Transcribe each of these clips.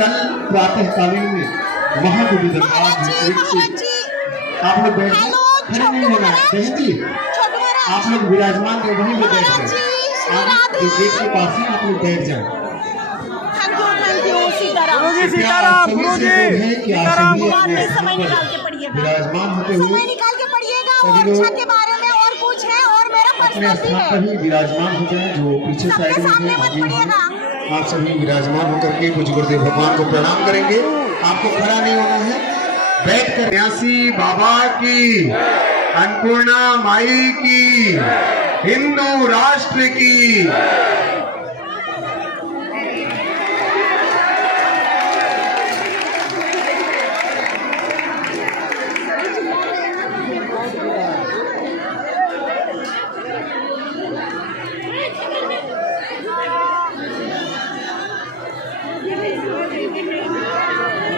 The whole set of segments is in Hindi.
कल प्रातः कालीन में महागुरु दरबार आप लोग बैठ जाए, खड़े नहीं होना है। जयंती आप लोग विराजमान है वहीं पे बैठ जाए, आप जो गेट के पास ही आप लोग बैठ जाए। गुरुजी सीताराम, गुरुजी सीताराम। समय निकाल के पढ़िएगा, विराजमान होते हुए समय निकाल के पढ़िएगा। और अच्छा के बारे में और कुछ है और मेरा अपने पर्सनल भी स्थान पर है, ही विराजमान हो जाए। जो पीछे साइड में सामने है, मत आगे पढ़िएगा। आप सभी विराजमान होकर के कुछ गुरुदेव भगवान को प्रणाम करेंगे। आपको खड़ा नहीं होना है, बैठ कर न्यासी बाबा की, अन्नपूर्णा माई की, हिंदू राष्ट्र की।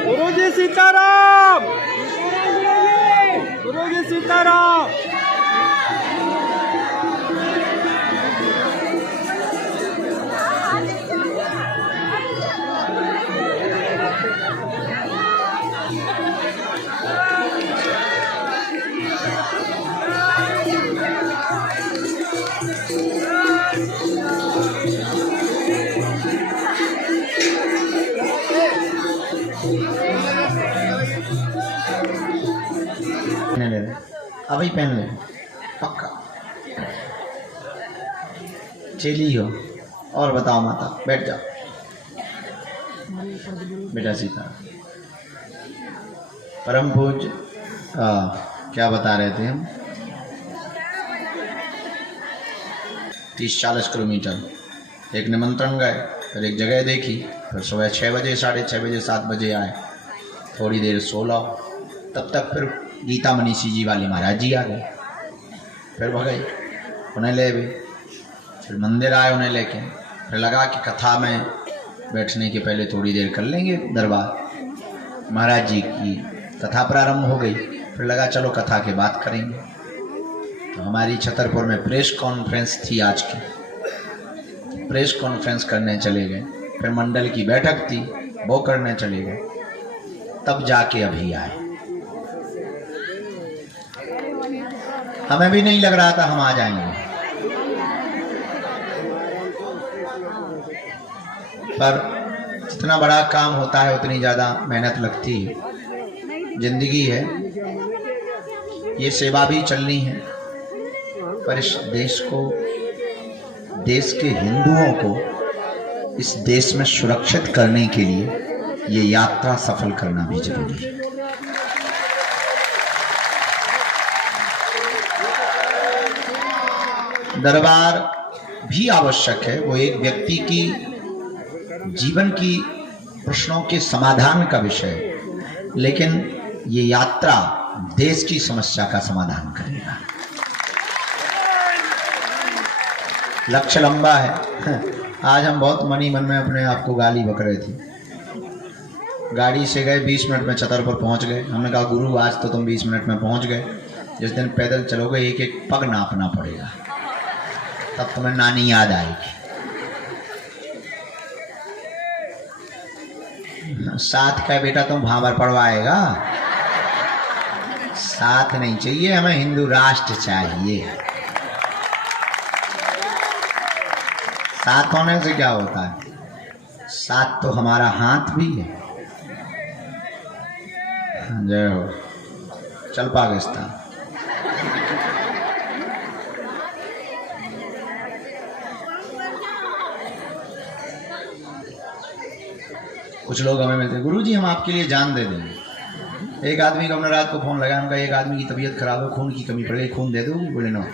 गुरुजी सीताराम, गुरुजी सीताराम। अभी पहन ले पक्का। चली हो और बताओ माता, बैठ जाओ बेटा सीता। परम पूज्य क्या बता रहे थे हम? 30-40 किलोमीटर एक निमंत्रण गए, फिर एक जगह देखी, फिर सुबह 6 बजे 6:30 बजे 7 बजे आए, थोड़ी देर सो लो। तब तक फिर गीता मनीषी जी वाले महाराज जी आ गए, फिर भगे उन्हें ले भी, फिर मंदिर आए उन्हें लेके। फिर लगा कि कथा में बैठने के पहले थोड़ी देर कर लेंगे दरबार। महाराज जी की कथा प्रारंभ हो गई, फिर लगा चलो कथा के बात करेंगे। तो हमारी छतरपुर में प्रेस कॉन्फ्रेंस थी, आज की प्रेस कॉन्फ्रेंस करने चले गए। फिर मंडल की बैठक थी, वो करने चले गए, तब जाके अभी आए। हमें भी नहीं लग रहा था हम आ जाएंगे, पर जितना बड़ा काम होता है उतनी ज़्यादा मेहनत लगती है। जिंदगी है, ये सेवा भी चलनी है, पर इस देश को, देश के हिंदुओं को इस देश में सुरक्षित करने के लिए ये यात्रा सफल करना भी जरूरी है। दरबार भी आवश्यक है, वो एक व्यक्ति की जीवन की प्रश्नों के समाधान का विषय है, लेकिन ये यात्रा देश की समस्या का समाधान करेगा। लक्ष्य लंबा है। आज हम बहुत मनी मन में अपने आप को गाली बक रहे थे। गाड़ी से गए, 20 मिनट में छतरपुर पहुंच गए। हमने कहा गुरु आज तो तुम 20 मिनट में पहुंच गए, जिस दिन पैदल चलोगे एक एक पग नापना पड़ेगा, तब तुम्हें नानी याद आएगी। साथ का बेटा तुम भावर पड़वाएगा, साथ नहीं चाहिए हमें, हिंदू राष्ट्र चाहिए। साथ होने से क्या होता है? साथ तो हमारा हाथ भी है। जय हो। चल पाकिस्तान। कुछ लोग हमें मिलते हैं, गुरुजी हम आपके लिए जान दे देंगे। एक आदमी को हमने रात को फोन लगाया, उनका एक आदमी की तबीयत खराब है, खून की कमी पड़ गई, खून दे दो। बोले नो।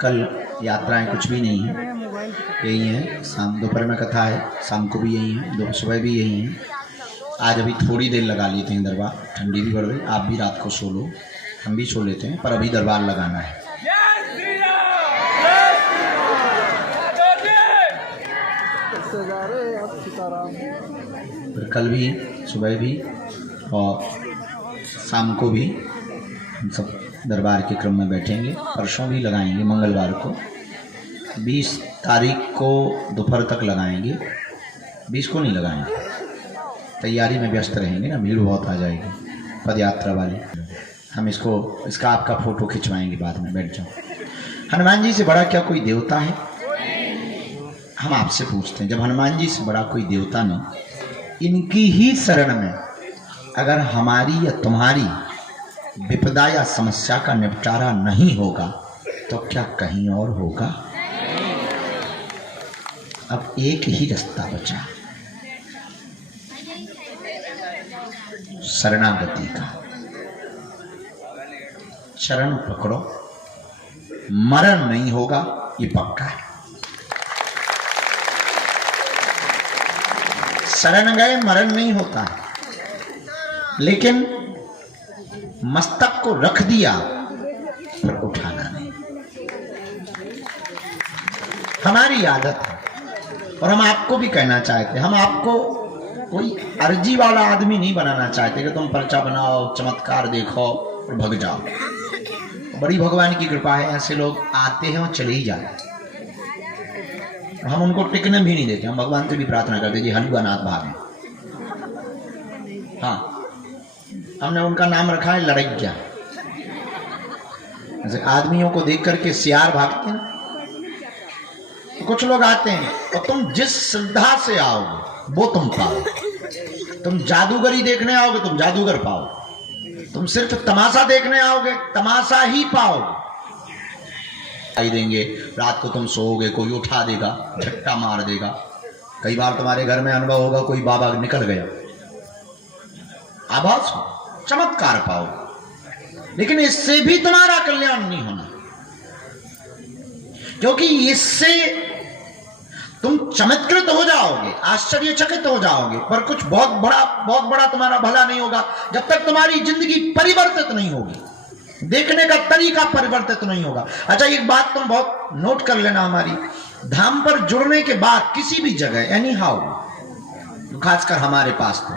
कल यात्राएं कुछ भी नहीं है, यही है। शाम दोपहर में कथा है, शाम को भी यही है, दोपहर सुबह भी यही है। आज अभी थोड़ी देर लगा लेते हैं दरबार, ठंडी भी बढ़ गई। आप भी रात को सो लो, हम भी सो लेते हैं, पर अभी दरबार लगाना है। फिर कल भी, सुबह भी और शाम को भी हम सब दरबार के क्रम में बैठेंगे। परसों भी लगाएंगे मंगलवार को, 20 तारीख को दोपहर तक लगाएंगे, 20 को नहीं लगाएंगे, तैयारी में व्यस्त रहेंगे ना, भीड़ बहुत आ जाएगी पद यात्रा वाली। हम इसका आपका फोटो खिंचवाएंगे बाद में, बैठ जाओ। हनुमान जी से बड़ा क्या कोई देवता है? हम आपसे पूछते हैं, जब हनुमान जी से बड़ा कोई देवता नहीं, इनकी ही शरण में अगर हमारी या तुम्हारी विपदा या समस्या का निपटारा नहीं होगा तो क्या कहीं और होगा? अब एक ही रास्ता बचा, शरणागति का। शरण पकड़ो, मरण नहीं होगा, ये पक्का है। शरण गए मरण नहीं होता है, लेकिन मस्तक को रख दिया पर उठाना नहीं। हमारी आदत है, और हम आपको भी कहना चाहते हैं, हम आपको कोई अर्जी वाला आदमी नहीं बनाना चाहते कि तुम पर्चा बनाओ, चमत्कार देखो और भग जाओ। बड़ी भगवान की कृपा है, ऐसे लोग आते हैं और चले ही जाते हैं। हम उनको टिकने भी नहीं देते, हम भगवान से भी प्रार्थना करते जी हलुआ नाथ भागे। हाँ, हमने उनका नाम रखा है लड़ैया। जैसे आदमियों को देख करके सियार भागते हैं, तो कुछ लोग आते हैं और तुम जिस श्रद्धा से आओगे वो तुम पाओ। तुम जादूगरी देखने आओगे, तुम जादूगर पाओ। तुम सिर्फ तमाशा देखने आओगे, तमाशा ही पाओगे। आई देंगे, रात को तुम सोओगे, कोई उठा देगा, झट्टा मार देगा। कई बार तुम्हारे घर में अनुभव होगा, कोई बाबा निकल गया, आभास हो, चमत्कार पाओ, लेकिन इससे भी तुम्हारा कल्याण नहीं होना, क्योंकि इससे तुम चमत्कृत हो जाओगे, आश्चर्यचकित हो जाओगे, पर कुछ बहुत बड़ा तुम्हारा भला नहीं होगा जब तक तुम्हारी जिंदगी परिवर्तित नहीं होगी, देखने का तरीका परिवर्तित नहीं होगा। अच्छा, एक बात तुम बहुत नोट कर लेना, हमारी धाम पर जुड़ने के बाद किसी भी जगह एनी हाउ, खासकर हमारे पास तो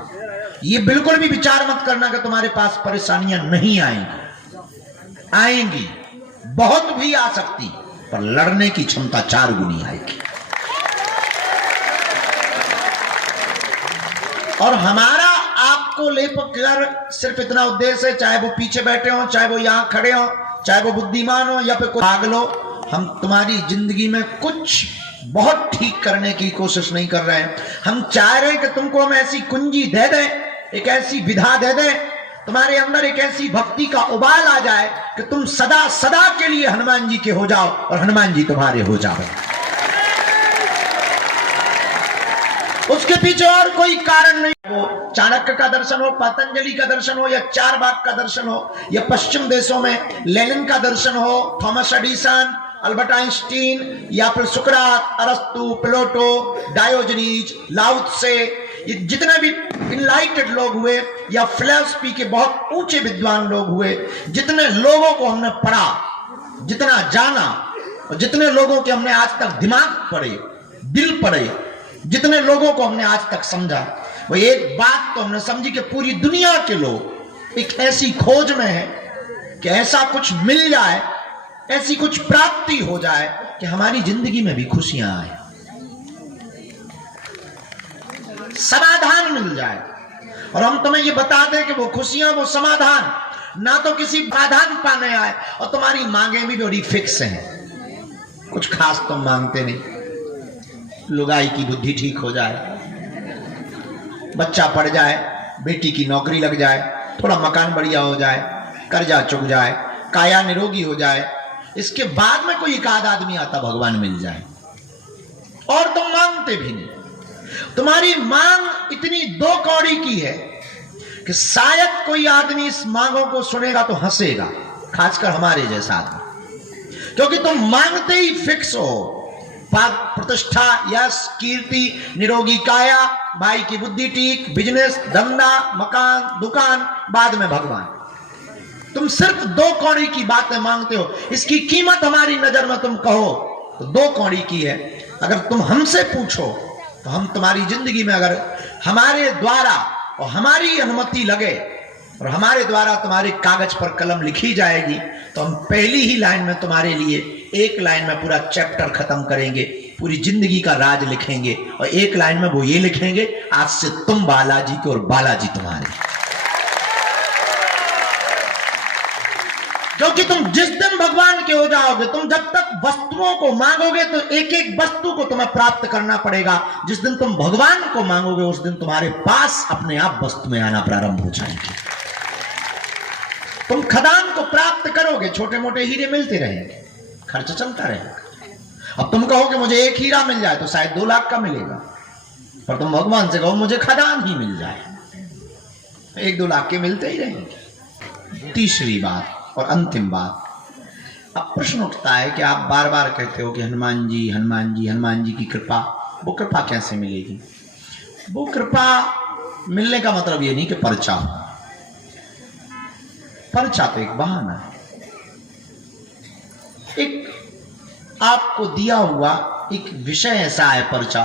ये बिल्कुल भी विचार मत करना कि तुम्हारे पास परेशानियां नहीं आएंगी। आएंगी, बहुत भी आ सकती, पर लड़ने की क्षमता 4 गुनी आएगी। और हमारा आपको लेकर सिर्फ इतना उद्देश्य है, चाहे वो पीछे बैठे हो, चाहे वो यहां खड़े हो, चाहे वो बुद्धिमान हो या फिर कोई पागल हो, हम तुम्हारी जिंदगी में कुछ बहुत ठीक करने की कोशिश नहीं कर रहे हैं। हम चाह रहे हैं कि तुमको हम ऐसी कुंजी दे दें, एक ऐसी विधा दे दें, तुम्हारे अंदर एक ऐसी भक्ति का उबाल आ जाए कि तुम सदा सदा के लिए हनुमान जी के हो जाओ और हनुमान जी तुम्हारे हो जाओ। उसके पीछे और कोई कारण नहीं। वो चाणक्य का दर्शन हो, पतंजलि का दर्शन हो, या चारबाग का दर्शन हो, या पश्चिम देशों में लेनिन का दर्शन हो, थॉमस एडिसन, अल्बर्ट आइंस्टीन, या फिर सुकरात, अरस्तु, प्लेटो, डायोजनीज, लाओ त्से, ये जितने भी इनलाइटेड लोग हुए या फिलॉसफी के बहुत ऊंचे विद्वान लोग हुए, जितने लोगों को हमने पढ़ा, जितना जाना, और जितने लोगों के हमने आज तक दिमाग पढ़े, दिल पढ़े, जितने लोगों को हमने आज तक समझा, वो एक बात तो हमने समझी कि पूरी दुनिया के लोग एक ऐसी खोज में है कि ऐसा कुछ मिल जाए, ऐसी कुछ प्राप्ति हो जाए कि हमारी जिंदगी में भी खुशियां आए, समाधान मिल जाए। और हम तुम्हें ये बता दें कि वो खुशियां, वो समाधान ना तो किसी समाधान पाने आए, और तुम्हारी मांगे भी बड़ी फिक्स हैं, कुछ खास तुम मांगते नहीं। लुगाई की बुद्धि ठीक हो जाए, बच्चा पढ़ जाए, बेटी की नौकरी लग जाए, थोड़ा मकान बढ़िया हो जाए, कर्जा चुक जाए, काया निरोगी हो जाए, इसके बाद में कोई एक आध आदमी आता भगवान मिल जाए, और तुम मांगते भी नहीं। तुम्हारी मांग इतनी 2 कौड़ी की है कि शायद कोई आदमी इस मांगों को सुनेगा तो हंसेगा, खासकर हमारे जैसा आदमी, क्योंकि तुम मांगते ही फिक्स हो। प्रतिष्ठा, यश, कीर्ति, निरोगी काया, भाई की बुद्धि ठीक, बिजनेस, धंधा, मकान, दुकान, बाद में भगवान। तुम सिर्फ 2 कौड़ी की बातें मांगते हो। इसकी कीमत हमारी नजर में तुम कहो तो 2 कौड़ी की है। अगर तुम हमसे पूछो तो हम तुम्हारी जिंदगी में अगर हमारे द्वारा और हमारी अनुमति लगे और हमारे द्वारा तुम्हारे कागज पर कलम लिखी जाएगी तो हम पहली ही लाइन में तुम्हारे लिए एक लाइन में पूरा चैप्टर खत्म करेंगे, पूरी जिंदगी का राज लिखेंगे और एक लाइन में वो ये लिखेंगे, आज से तुम बालाजी के और बालाजी तुम्हारे। क्योंकि तुम जिस दिन भगवान के हो जाओगे, तुम जब तक वस्तुओं को मांगोगे तो एक एक वस्तु को तुम्हें प्राप्त करना पड़ेगा। जिस दिन तुम भगवान को मांगोगे उस दिन तुम्हारे पास अपने आप वस्तु में आना प्रारंभ हो जाएंगे। तुम खदान को प्राप्त करोगे, छोटे मोटे हीरे मिलते रहेंगे, खर्च चलता रहेगा। अब तुम कहोगे मुझे एक हीरा मिल जाए तो शायद 2 लाख का मिलेगा, पर तुम भगवान से कहो मुझे खदान ही मिल जाए, 1-2 लाख के मिलते ही रहेंगे। तीसरी बात और अंतिम बात, अब प्रश्न उठता है कि आप बार बार कहते हो कि हनुमान जी हनुमान जी हनुमान जी की कृपा, वो कृपा कैसे मिलेगी? वो कृपा मिलने का मतलब ये नहीं कि पर्चा हो, पर्चा तो एक बहाना है। एक आपको दिया हुआ एक विषय ऐसा है पर्चा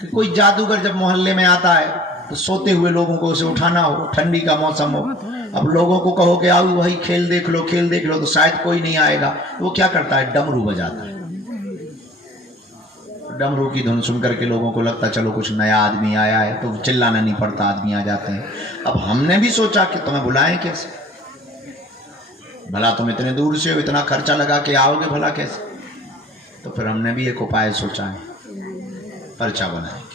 कि कोई जादूगर जब मोहल्ले में आता है तो सोते हुए लोगों को उसे उठाना हो, ठंडी का मौसम हो, अब लोगों को कहो कि आओ भाई खेल देख लो खेल देख लो, तो शायद कोई नहीं आएगा। वो क्या करता है, डमरू बजाता है। डमरू की धुन सुन करके लोगों को लगता चलो कुछ नया आदमी आया है, तो चिल्लाना नहीं पड़ता, आदमी आ जाते हैं। अब हमने भी सोचा कि तुम्हें बुलाएं कैसे, भला तुम इतने दूर से हो, इतना खर्चा लगा के आओगे भला कैसे? तो फिर हमने भी एक उपाय सोचा है, पर्चा बनाएंगे।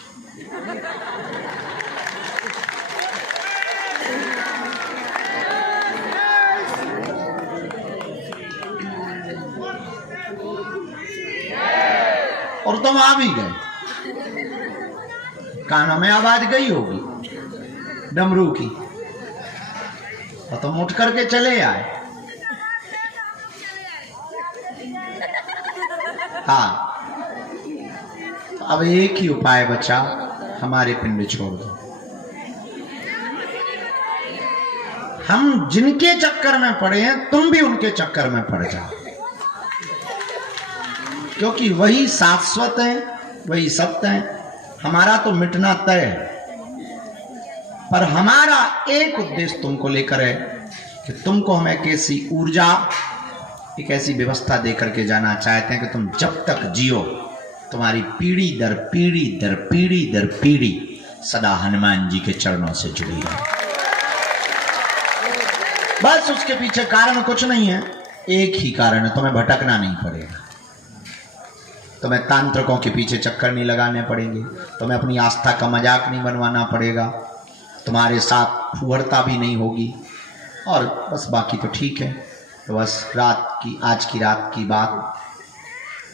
और तुम आ भी गए, कानों में आवाज गई होगी डमरू की, और तुम उठ करके चले आए। हाँ, तो अब एक ही उपाय बचा, हमारे पिंड छोड़ दो। हम जिनके चक्कर में पड़े हैं तुम भी उनके चक्कर में पड़ जाओ, क्योंकि वही शाश्वत है, वही सत्य है। हमारा तो मिटना तय है, पर हमारा एक उद्देश्य तुमको लेकर है कि तुमको हम एक ऐसी ऊर्जा, एक ऐसी व्यवस्था दे करके जाना चाहते हैं कि तुम जब तक जियो तुम्हारी पीढ़ी दर पीढ़ी दर पीढ़ी दर पीढ़ी सदा हनुमान जी के चरणों से जुड़ी रहे। बस उसके पीछे कारण कुछ नहीं है, एक ही कारण है, तुम्हें भटकना नहीं पड़ेगा, तुम्हें तांत्रिकों के पीछे चक्कर नहीं लगाने पड़ेंगे, तुम्हें अपनी आस्था का मजाक नहीं बनवाना पड़ेगा, तुम्हारे साथ फुहरता भी नहीं होगी, और बस बाकी तो ठीक है। तो बस रात की, आज की रात की बात,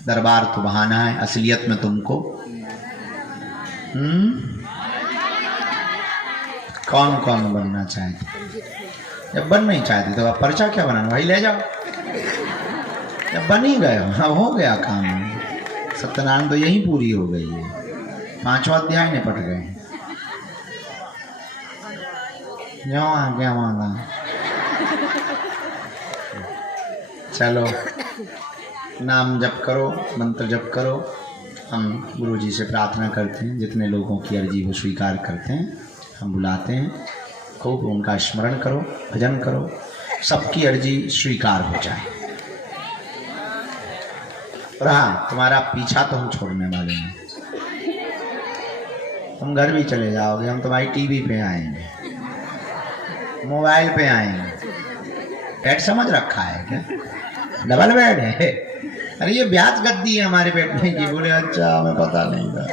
दरबार तो बहाना है, असलियत में तुमको कौन कौन बनना चाहते? जब बन नहीं चाहते तो आप पर्चा क्या बनाना, भाई ले जाओ। जब बन ही गए हो, हाँ हो गया काम, सत्यनारायण तो यही पूरी हो गई है, 5वां अध्याय निपट गए। जो आ गया माना, चलो नाम जप करो, मंत्र जप करो। हम गुरु जी से प्रार्थना करते हैं, जितने लोगों की अर्जी वो स्वीकार करते हैं, हम बुलाते हैं, खूब उनका स्मरण करो, भजन करो, सबकी अर्जी स्वीकार हो जाए। और हाँ, तुम्हारा पीछा तो हम छोड़ने वाले हैं, तुम घर भी चले जाओगे, हम तुम्हारी टीवी पे आएंगे, मोबाइल पे आएंगे। बेड समझ रखा है क्या? डबल बेड है? अरे ये ब्याज गद्दी है हमारे बैठने की। बोले अच्छा, हमें पता नहीं था।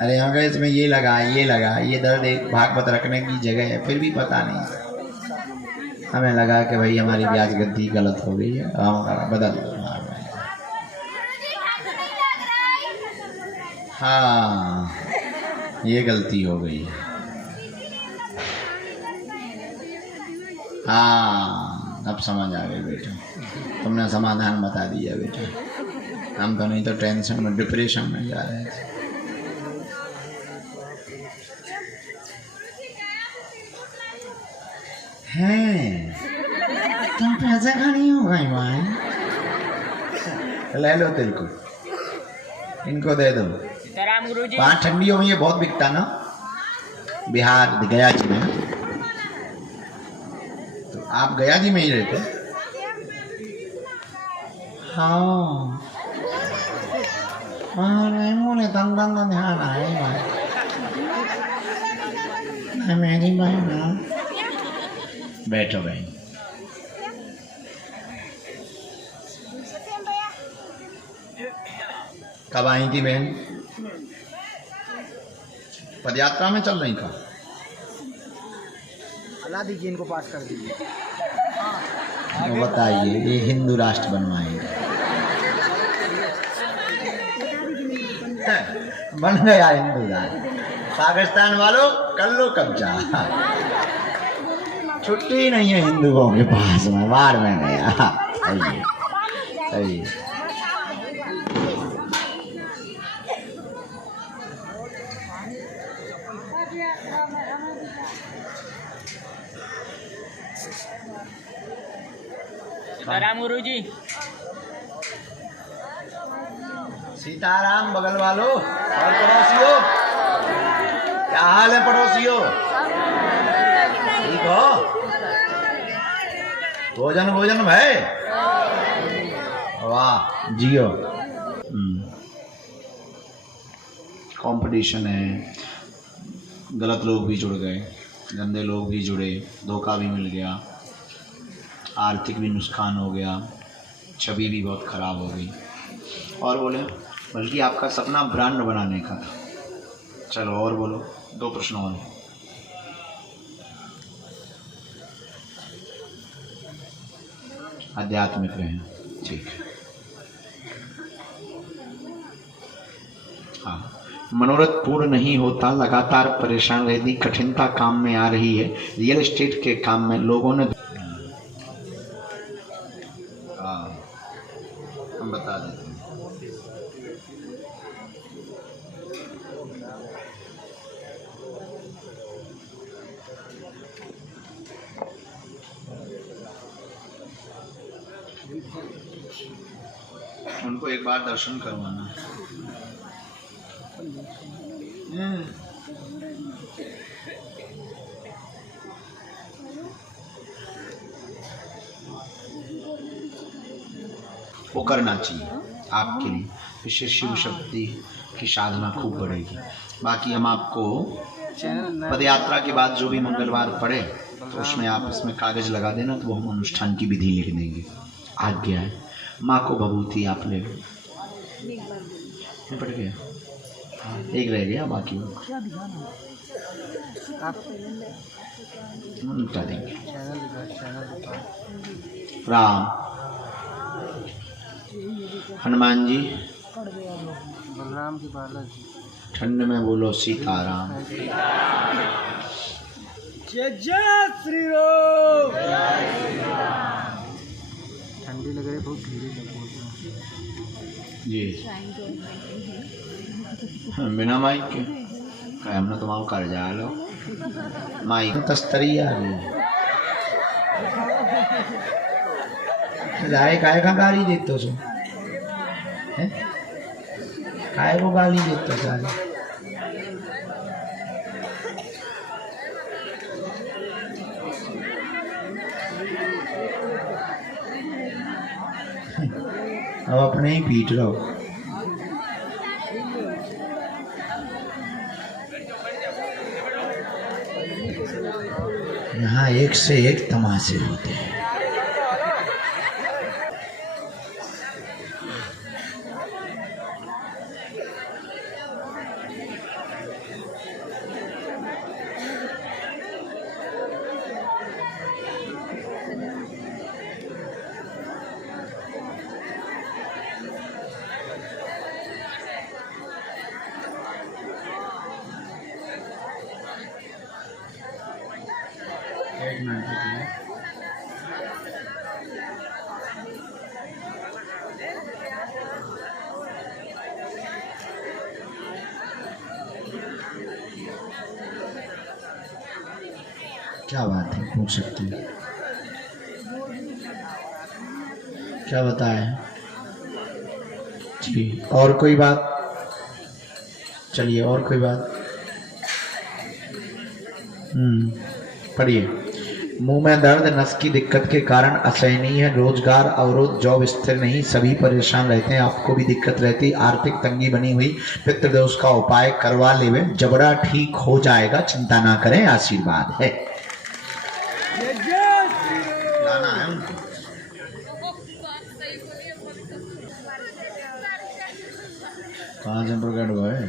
अरे हम कहे इसमें ये लगा, ये लगा, ये दर्द एक भागवत रखने की जगह है, फिर भी पता नहीं। हमें लगा कि भाई हमारी ब्याज गद्दी गलत हो गई है, हम बदल दो। हाँ, ये गलती हो गई है। हाँ, अब समझ आ गई बेटा, तुमने समाधान बता दिया बेटा, हम तो नहीं तो टेंशन में, डिप्रेशन में जा रहे थे। हैं, तुम पैसे खानी हो गई भाई, ले लो, तेरे को इनको दे दो। सीताराम गुरुजी। वहाँ ठंडियों में ये बहुत बिकता ना, बिहार गया जी में। तो आप गया जी में ही रहते? हाँ नहीं मुझे तंग ध्यान आएगा। मेरी बहन बैठो बहन। कब आई थी बहन? पदयात्रा में चल रही था? अल्लाह दीजिए इनको पास कर दीजिए। तो बताइए ये हिंदू राष्ट्र बनवाएंगे? बन गया हिंदू राष्ट्र। पाकिस्तान वालों कर लो कब्जा। छुट्टी नहीं है हिंदुओं के पास में, बाहर में गया। सही सही। सीताराम गुरुजी। सीताराम बगल वालों और पड़ोसियों, क्या हाल है पड़ोसियों? ठीक हो? भोजन भाई, वाह जियो। कंपटीशन है, गलत लोग भी जुड़ गए, गंदे लोग भी जुड़े, धोखा भी मिल गया, आर्थिक भी नुकसान हो गया, छवि भी बहुत खराब हो गई। और बोले बल्कि आपका सपना ब्रांड बनाने का था। चलो और बोलो, 2 प्रश्न और। आध्यात्मिक रहे, ठीक है। हाँ, मनोरथ पूर्ण नहीं होता, लगातार परेशान रहती, कठिनता काम में आ रही है। रियल एस्टेट के काम में लोगों ने, हम बता देते हैं। उनको एक बार दर्शन करवाना। वो करना चाहिए आपके लिए, विशेष शिव शक्ति की साधना खूब बढ़ेगी। बाकी हम आपको पद यात्रा के बाद जो भी मंगलवार पड़े तो उसमें आप इसमें कागज लगा देना, तो वो हम अनुष्ठान की विधि लिख देंगे। आज्ञा है। माँ को भभूति आप ले लो। निपट गया, एक रह गया, बाकी निपटा देंगे। राम हनुमान जी, बलराम की बालाजी। ठंड में बोलो सीताराम। जय जय श्री राम। ठंडी लग रही, बहुत धीरे लग जी। बिना माइक के हमने तुम्हारा कर जा लो, माइक तस्तरी आ रही है। काय का गाली देते सो, काय को गाली देते सारे। अब अपने ही पीट रहो। यहाँ एक से एक तमाशे होते हैं। क्या बात है, पूछ सकते हैं। क्या बताएं जी? और कोई बात? चलिए और कोई बात। पढ़िए। मुंह में दर्द, नस की दिक्कत के कारण असहनीय है, रोजगार अवरोध, जॉब स्थिर नहीं, सभी परेशान रहते हैं, आपको भी दिक्कत रहती, आर्थिक तंगी बनी हुई, पितृदोष का उपाय करवा लेवे, जबड़ा ठीक हो जाएगा, चिंता ना करें, आशीर्वाद है। लाना है उनको। कहाँ से प्रकट हुआ है?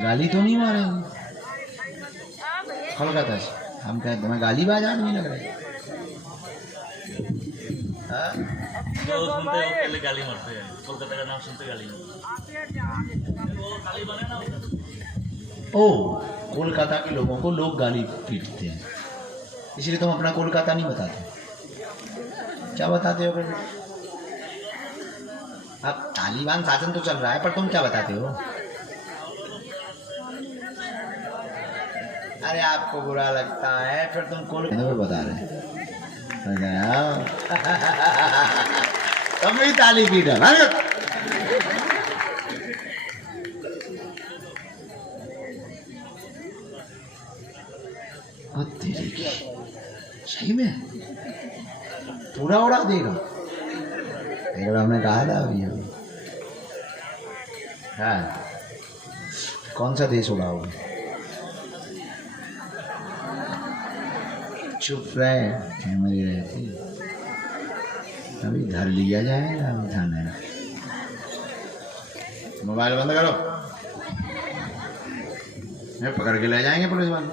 गाली तो नहीं मारेंगे कोलकाता से? हम कहते तुम्हें गाली बाज आदमी लग रहे। गाली मारते हैं, कोलकाता का नाम सुनते गाली ओ कोलकाता के लोगों को लोग गाली पीटते हैं, इसलिए तुम अपना कोलकाता नहीं बताते। क्या बताते हो फिर? अब तालिबान शासन तो चल रहा है, पर तुम क्या बताते हो? अरे आपको बुरा लगता है, फिर तुम कोलकाता बता रहे तुम भी ताली पीट सही में पूरा उड़ा देगा। हमने कहा था अभी हाँ, कौन सा देश उड़ाओगे? चुप रहे मेरी रहती, अभी घर लिया जाएगा, अभी थाने। मोबाइल बंद करो, मैं पकड़ के ले जाएंगे पुलिस वाले।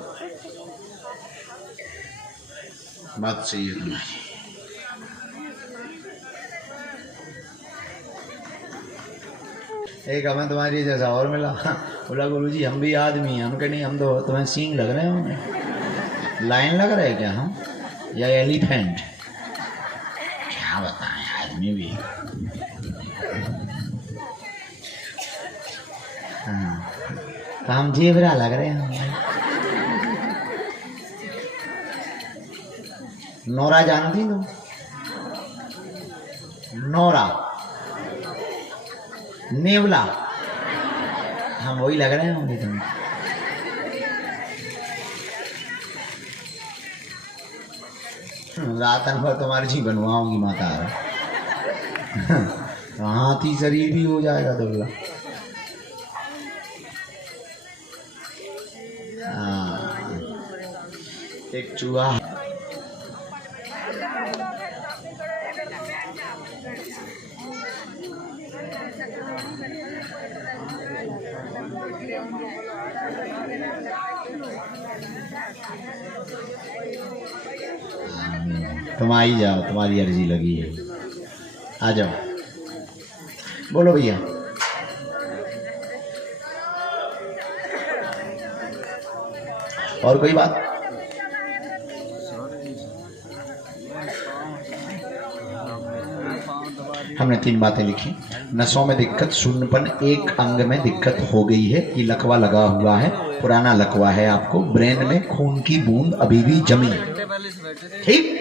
बात सही है तुम्हारी। एक हमें तुम्हारी जैसा और मिला, बोला गुरुजी हम भी आदमी हैं। हम कहे नहीं, हम तो तुम्हें सींग लग रहे होंगे, लाइन लग रहा है क्या हम, या एलिफेंट? क्या बताएं, आदमी भी। हाँ तो हम जेबरा लग रहे हैं। नोरा जानती तुम? नोरा, नेवला, हम वही लग रहे होंगे तुम। रातन भर तुम्हारी जी बनवाऊंगी माता। हाथी शरीर भी हो जाएगा दुबला। एक चूहा तुम आ ही जाओ, तुम्हारी अर्जी लगी है, आ जाओ। बोलो भैया। और कोई बात? हमने 3 बातें लिखी। नसों में दिक्कत, शून्यपन, एक अंग में दिक्कत हो गई है, ये लकवा लगा हुआ है, पुराना लकवा है आपको, ब्रेन में खून की बूंद अभी भी जमी। ठीक,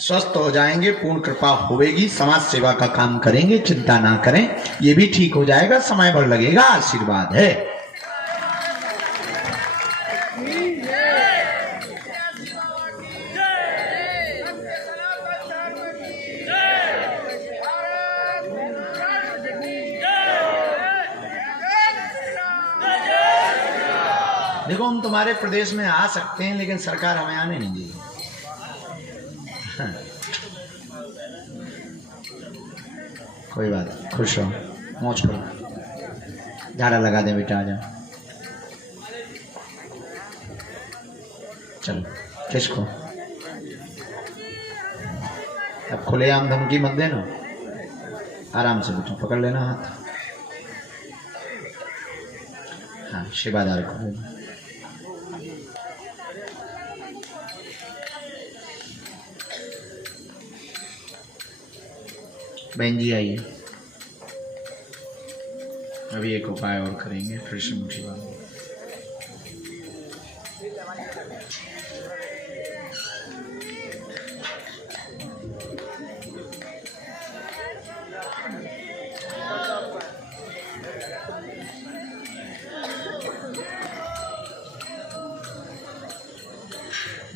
स्वस्थ हो जाएंगे, पूर्ण कृपा होगी, समाज सेवा का काम करेंगे, चिंता ना करें, ये भी ठीक हो जाएगा, समय भर लगेगा, आशीर्वाद है। देखो हम तुम्हारे प्रदेश में आ सकते हैं, लेकिन सरकार हमें आने नहीं देगी। कोई बात नहीं, खुश रहो, मौज करो। झाड़ा लगा दे बेटा, आ जाओ। चलो किसको अब खुलेआम धमकी मत देना, आराम से बेटा पकड़ लेना हाथ। हाँ शिवादार को बहन जी आइए, अभी एक उपाय और करेंगे, फिर से मुझे बात।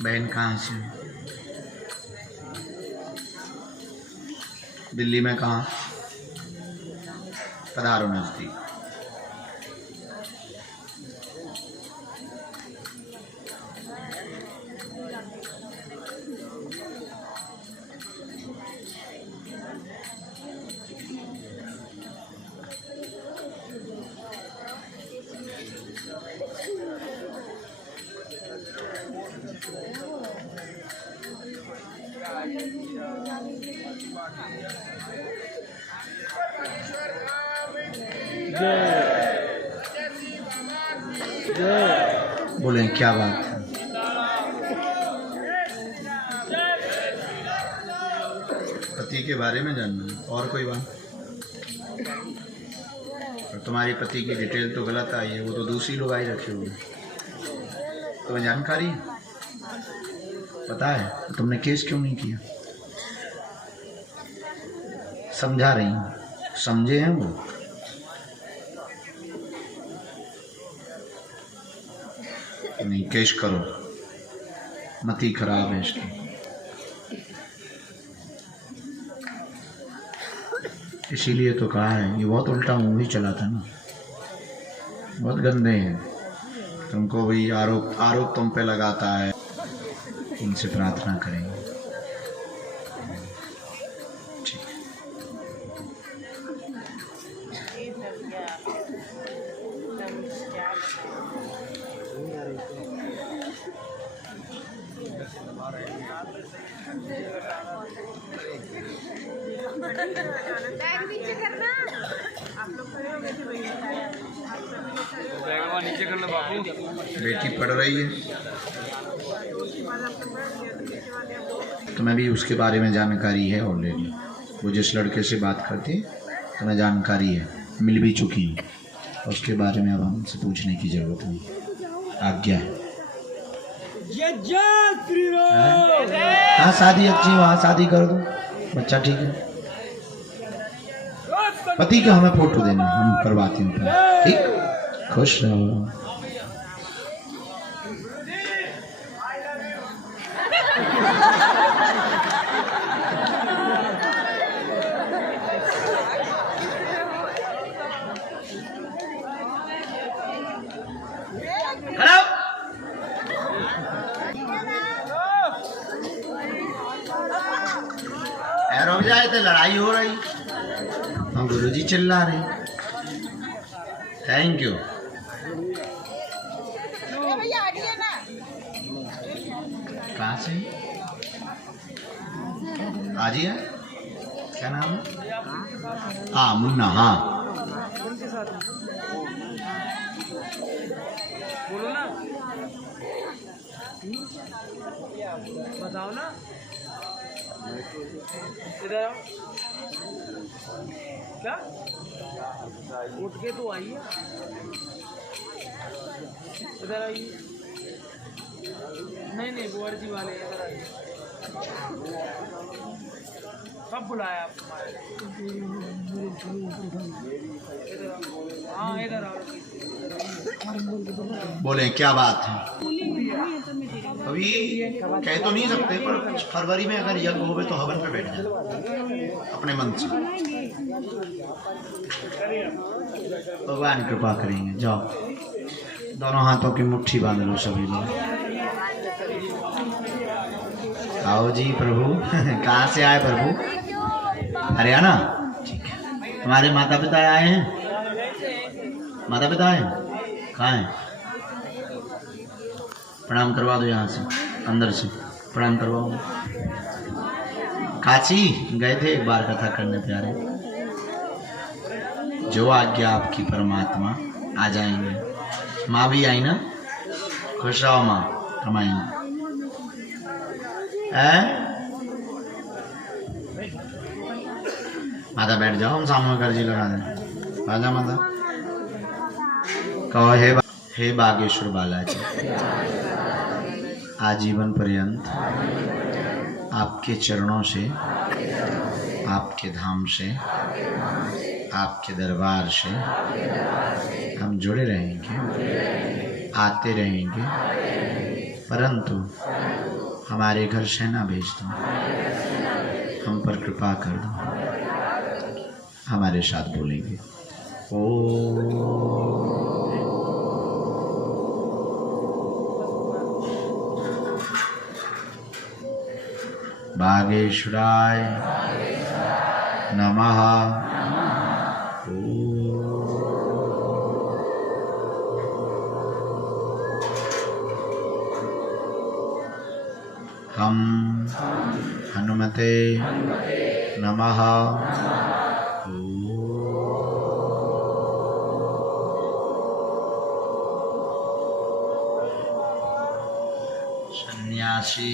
बहन कहाँ से? दिल्ली में कहाँ? पधारो नजदीक। बोले क्या बात है? पति के बारे में जानना है और कोई बात? और तुम्हारी पति की डिटेल तो गलत आई है, वो तो दूसरी लोग आई रखे हुए। तुम्हें जानकारी है? पता है तो तुमने केस क्यों नहीं किया? समझा रही हूँ, समझे हैं वो? नहीं, केस करो, मती खराब है इसकी। इसीलिए तो कहा है, ये बहुत उल्टा मुंह ही चलाता ना, बहुत गंदे हैं। तुमको भी आरोप तुम पे लगाता है। इनसे प्रार्थना करेंगे। नीचे कर लो बाबू। बेटी पढ़ रही है, तुम्हें भी उसके बारे में जानकारी है ऑलरेडी। वो जिस लड़के से बात करती तुम्हें जानकारी है, मिल भी चुकी है। उसके बारे में अब हमसे पूछने की जरूरत नहीं। आज्ञा है। हाँ, शादी अच्छी, वहाँ शादी कर दो, बच्चा ठीक है। पति का हमें फोटो देना, हम करवाते हैं। ठीक, खुश रहो। रुक जाए तो लड़ाई हो रही। हम गुरुजी चिल्ला रहे। Thank you. कहाँ से? आजी है? क्या नाम है? हाँ, मुन्ना। हाँ, बोलो ना, बताओ ना। इधर आओ। क्या उठ के तो आइए, इधर आइए। नहीं बुआरी वाले इधर आइए। कब बुलाया आप? इधर आओ। हाँ, इधर आओ। बोले क्या बात है? अभी कह तो नहीं सकते, पर फरवरी में अगर यज्ञ होवे तो हवन पे बैठ जाए अपने मन से। भगवान कृपा करेंगे। जाओ, दोनों हाथों की मुट्ठी बांध लो सभी लोग। आओ जी प्रभु। कहाँ से आए प्रभु? हरियाणा। ठीक है। हमारे माता पिता आए हैं? माता पिता आए? कहाँ हैं? प्रणाम करवा दो, यहाँ से अंदर से प्रणाम करवाओ। काशी गए थे एक बार कथा करने प्यारे। जो आज्ञा आपकी परमात्मा, आ जाएंगे। माँ भी आई ना? खुश रहो माँ, हम आएंगे। माता बैठ जाओ, हम सामने कर जी लगा दें। आजा माता। कहो हे बागेश्वर बालाजी, आजीवन पर्यंत आपके चरणों से, आपके धाम से, आपके दरबार से हम जुड़े रहेंगे, आते रहेंगे, परंतु हमारे घर सेना भेज दो, हम पर कृपा कर दो। हमारे साथ बोलेंगे ओ बागेश्वराय नमः। हम हनुमते नमः। सन्यासी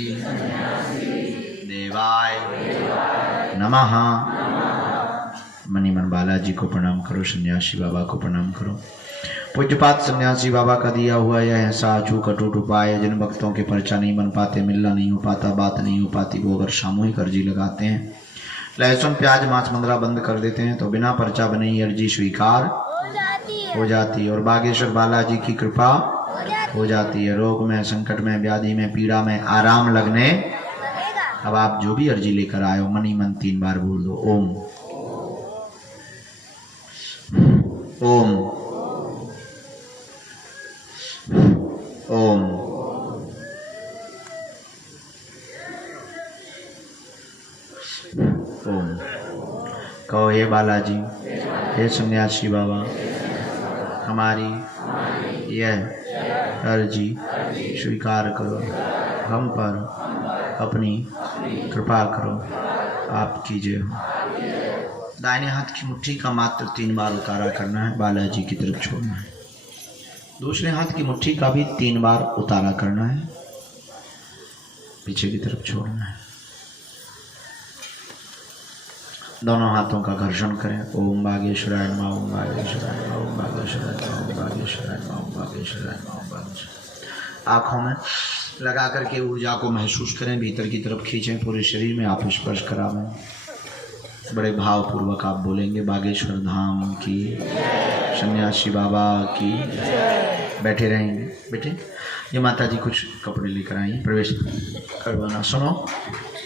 देवाय नमः। मणिमन बालाजी को प्रणाम करो, सन्यासी बाबा को प्रणाम करो। पूज्यपात सन्यासी बाबा का दिया हुआ यह ऐसा अचूक अटूट उपाय जिन भक्तों के पर्चा नहीं बन पाते, मिलना नहीं हो पाता, बात नहीं हो पाती, वो अगर सामूहिक अर्जी लगाते हैं, लहसुन प्याज मांस मंदरा बंद कर देते हैं तो बिना पर्चा बने ही अर्जी स्वीकार हो जाती है और बागेश्वर बालाजी की कृपा हो जाती है। रोग में, संकट में, व्याधि में, पीड़ा में आराम लगने। अब आप जो भी अर्जी लेकर आए हो मनी मन 3 बार बोल दो ओम ओम ओम। ओम कहो हे बालाजी, हे सन्यासी बाबा, हमारी यह अर्जी स्वीकार करो, हम पर अपनी कृपा करो, आपकी जय हो। दाहिने हाथ की मुट्ठी का मात्र 3 बार उतारा करना है, बालाजी की तरफ छोड़ना है। दूसरे हाथ की मुट्ठी का भी 3 बार उतारा करना है, पीछे की तरफ छोड़ना है। दोनों हाथों का घर्षण करें। ओम बागेश्वराय नमः, ओम बागेश्वराय नमः, ओम बागेश्वराय नमः, ओम बागेश्वराय नमः, ओम बागेश्वराय नमः, ओम बागेश्वराय। आँखों में लगा करके ऊर्जा को महसूस करें, भीतर की तरफ खींचें, पूरे शरीर में आप स्पर्श करावें। बड़े भावपूर्वक आप बोलेंगे बागेश्वर धाम की, सन्यासी बाबा की। बैठे रहेंगे। बेटे ये माता जी कुछ कपड़े लेकर आई, प्रवेश करवाना। सुनो,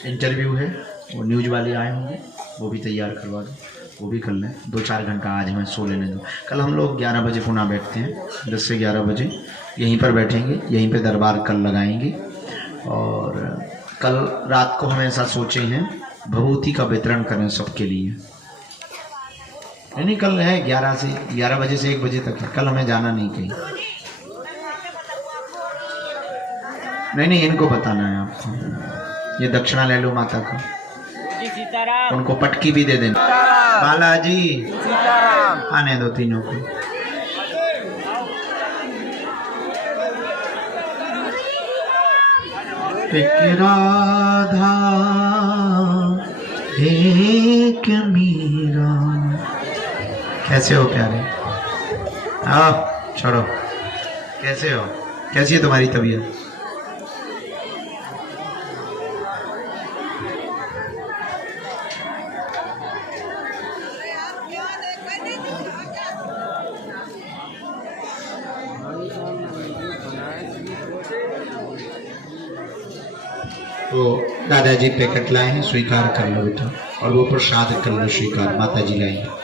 इंटरव्यू है, वो न्यूज वाले आए होंगे, वो भी तैयार करवा दो, वो भी कर लें। 2-4 घंटा आज हमें सो लेने दो। कल हम लोग 11 बजे पुनः बैठते हैं, 10 से 11 बजे यहीं पर बैठेंगे, यहीं पर दरबार कल लगाएंगे। और कल रात को हम ऐसा सोचे हैं भभूति का वितरण करें सबके लिए। नहीं कल है 11 बजे से 1 बजे तक है, कल हमें जाना नहीं कहीं। नहीं इनको बताना है आपको। ये दक्षिणा ले लो माता का, उनको पटकी भी दे देना। बालाजी आने दो तीनों को। एक राधा एक मीरा। कैसे हो प्यारे? आओ छोड़ो। कैसे हो? कैसी है तुम्हारी तबीयत? तो दादाजी पैकेट लाए हैं, स्वीकार कर लो बेटा। और वो प्रसाद कर लो स्वीकार, माता जी लाई है।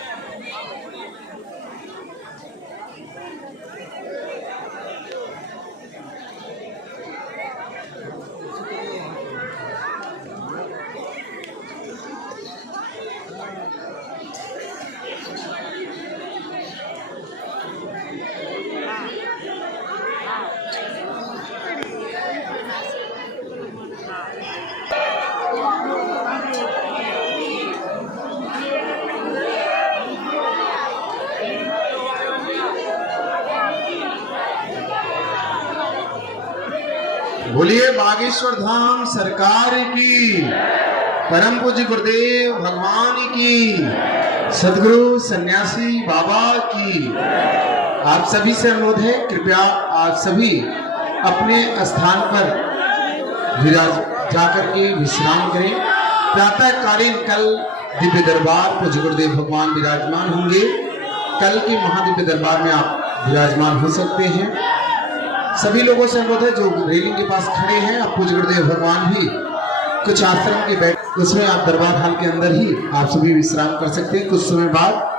बोलिए बागेश्वर धाम सरकार की, परम पूज्य गुरुदेव भगवान की, सदगुरु सन्यासी बाबा की। आप सभी से अनुरोध है, कृपया आप सभी अपने स्थान पर विराज जाकर के विश्राम करें। प्रातःकालीन कल दिव्य दरबार पूज्य गुरुदेव भगवान विराजमान होंगे। कल के महादिव्य दरबार में आप विराजमान हो सकते हैं। सभी लोगों से अनुरोध है जो रेलिंग के पास खड़े हैं, आप पूज्य गुरुदेव भगवान भी कुछ आश्रम के बैठ उसमें आप दरबार हाल के अंदर ही आप सभी विश्राम कर सकते हैं। कुछ समय बाद